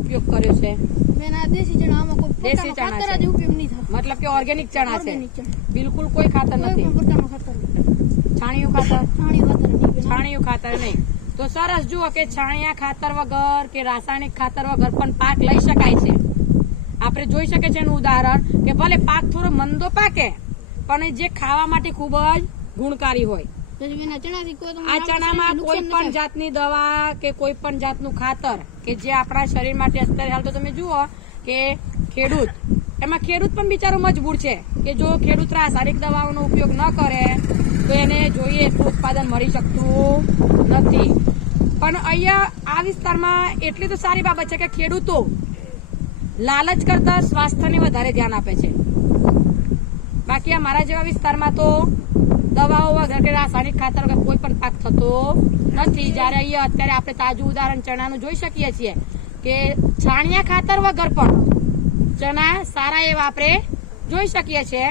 ઉપયોગ કર્યો છે? મેં આ દેશી ચણા, આમાં કોઈ દેશી પ્રકારનો ચણા ખાતર છે. જ ઉપયોગ નહીં થતો. મતલબ કે ઓર્ગેનિક ચણા છે, ઓર્ગેનિક ચણા. બિલકુલ કોઈ ખાતર કોઈ નથી. પણ પ્રકારનો ખાતર નહીં. છાણિયું ખાતર? છાણિયું ખાતર નહીં. છાણિયું ખાતર નહીં. તો સરસ જુઓ કે છાણિયા ખાતર વગર કે રાસાયણિક ખાતર વગર પણ પાક લઈ શકાય છે. આપણે જોઈ શકીએ છીએ એનું ઉદાહરણ કે ભલે પાક થોડો મંદો પાકે પણ જે ખાવા માટે ખૂબ જ ગુણકારી હોય. એના ચણાથી કોઈ આ ચણામાં કોઈ પણ જાતની દવા કે કોઈ પણ જાતનું ખાતર કે જે આપણા શરીર માટે અત્યારે હાલ તો તમે જુઓ કે ખેડૂત પણ બિચારો મજબૂર છે કે જો ખેડૂત રાસાયણિક દવાઓનો ઉપયોગ ન કરે તો એને જોઈએ એટલું ઉત્પાદન મળી શકતું નથી. પણ અહીંયા આ વિસ્તારમાં એટલી તો સારી બાબત છે કે ખેડૂતો લાલચ કરતા સ્વાસ્થ્યને વધારે ધ્યાન આપે છે. બાકી અમારા જેવા વિસ્તારમાં તો દવાઓ વગર કે રાસાયણિક ખાતર વગર કોઈ પણ પાક થતો નથી. જયારે અહીંયા અત્યારે આપણે તાજું ઉદાહરણ ચણાનું જોઈ શકીએ છીએ કે છાણિયા ખાતર વગર પણ ચણા સારા એવા આપણે જોઈ શકીએ છીએ.